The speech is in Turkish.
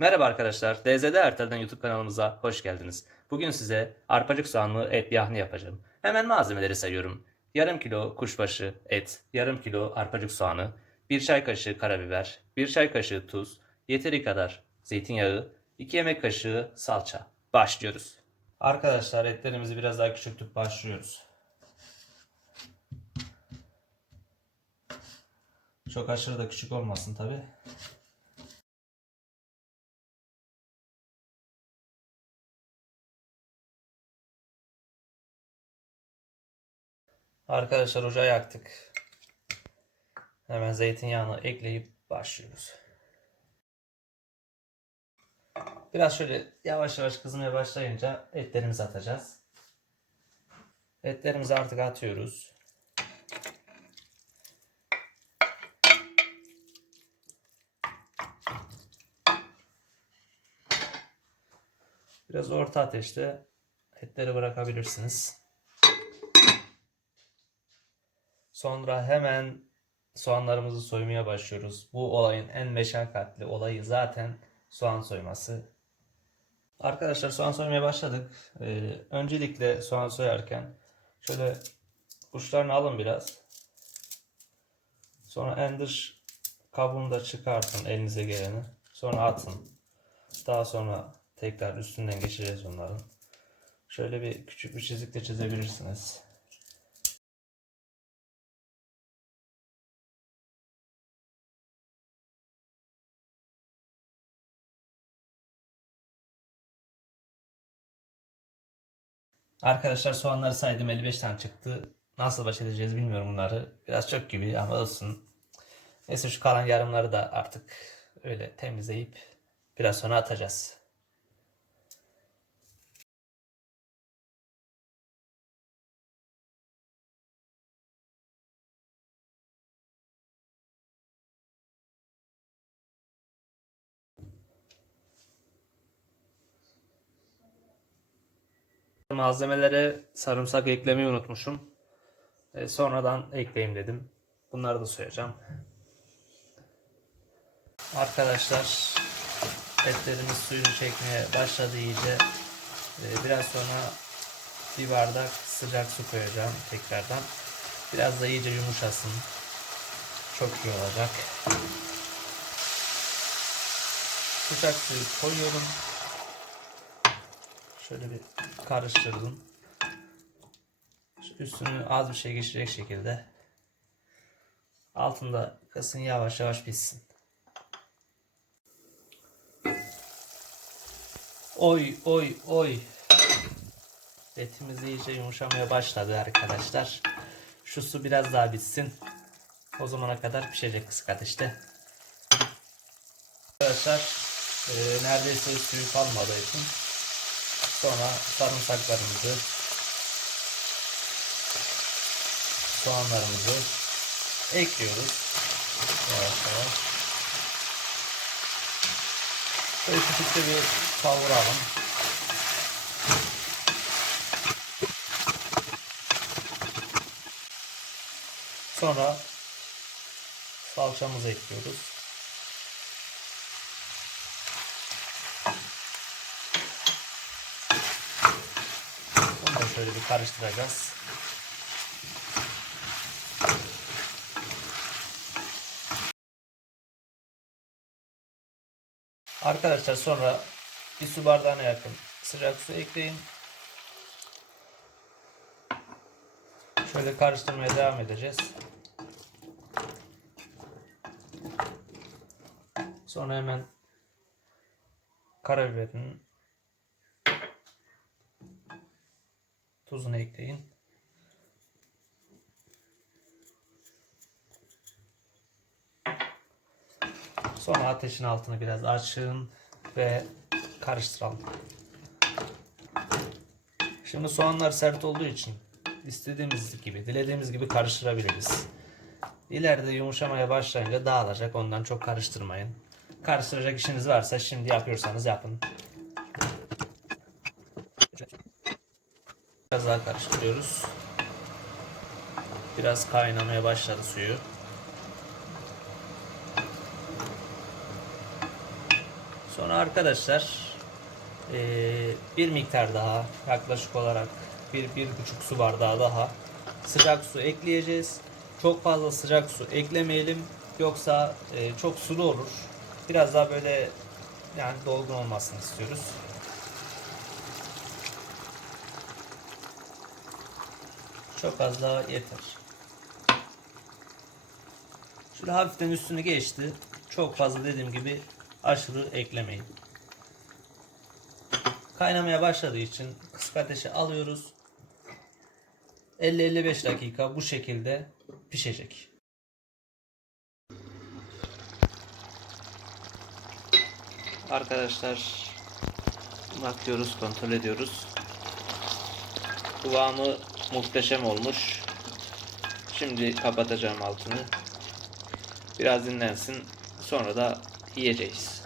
Merhaba arkadaşlar, DZD Ertel'den YouTube kanalımıza hoş geldiniz. Bugün size arpacık soğanlı et yahni yapacağım. Hemen malzemeleri sayıyorum. Yarım kilo kuşbaşı et, yarım kilo arpacık soğanı, bir çay kaşığı karabiber, bir çay kaşığı tuz, yeteri kadar zeytinyağı, 2 yemek kaşığı salça. Başlıyoruz. Arkadaşlar etlerimizi biraz daha küçültüp başlıyoruz. Çok aşırı da küçük olmasın tabi. Arkadaşlar ocağı yaktık. Hemen zeytinyağını ekleyip başlıyoruz. Biraz şöyle yavaş yavaş kızmaya başlayınca etlerimizi atacağız. Etlerimizi artık atıyoruz. Biraz orta ateşte etleri bırakabilirsiniz. Sonra hemen soğanlarımızı soymaya başlıyoruz. Bu olayın en meşakkatli olayı zaten soğan soyması. Arkadaşlar soğan soymaya başladık. Ee, öncelikle soğan soyarken şöyle uçlarını alın biraz. Sonra en dış kabuğunu da çıkartın elinize geleni. Sonra atın. Daha sonra tekrar üstünden geçireceğiz onların. Şöyle bir küçük bir çizikle çizebilirsiniz. Arkadaşlar soğanları saydım 55 tane çıktı. Nasıl baş edeceğiz bilmiyorum bunları. Biraz çok gibi ama olsun. Neyse şu kalan yarımları da artık öyle temizleyip biraz sonra atacağız. Malzemelere sarımsak eklemeyi unutmuşum. E, sonradan ekleyeyim dedim. Bunları da soyacağım. Arkadaşlar etlerimiz suyunu çekmeye başladı iyice. E, biraz sonra bir bardak sıcak su koyacağım tekrardan. Biraz da iyice yumuşasın. Çok iyi olacak. Sıcak suyu koyuyorum. Şöyle bir karıştırdım. Şu Üstünü az bir şey geçirecek şekilde. Altında kısın yavaş yavaş pişsin. Oy oy oy. Etimiz iyice yumuşamaya başladı arkadaşlar. Şu su biraz daha bitsin. O zamana kadar pişecek kısık ateşte. Arkadaşlar e, neredeyse suyu kalmadığı için Sonra sarımsaklarımızı, soğanlarımızı ekliyoruz. Yavaş yavaş. Şöyle küçükçe bir kavuralım. Sonra salçamızı ekliyoruz. Bunu da şöyle bir karıştıracağız. Arkadaşlar sonra bir su bardağına yakın sıcak su ekleyin. Şöyle karıştırmaya devam edeceğiz. Sonra hemen karabiberin tuzunu ekleyin. Sonra ateşin altını biraz açın ve karıştıralım. Şimdi soğanlar sert olduğu için istediğimiz gibi, dilediğimiz gibi karıştırabiliriz. İleride yumuşamaya başlayınca dağılacak. Ondan çok karıştırmayın. Karıştıracak işiniz varsa şimdi yapıyorsanız yapın. Biraz daha karıştırıyoruz. Biraz kaynamaya başladı suyu. Sonra arkadaşlar eee, bir miktar daha yaklaşık olarak bir, bir buçuk su bardağı daha sıcak su ekleyeceğiz. Çok fazla sıcak su eklemeyelim. Yoksa eee, çok sulu olur. Biraz daha böyle yani dolgun olmasını istiyoruz. Çok az daha yeter. Şöyle hafiften üstünü geçti. Çok fazla dediğim gibi aşırı eklemeyin. Kaynamaya başladığı için kısık ateşe alıyoruz. 50-55 dakika bu şekilde pişecek. Arkadaşlar bakıyoruz kontrol ediyoruz. Kıvamı muhteşem olmuş. Şimdi kapatacağım altını. Biraz dinlensin. Sonra da yiyeceğiz.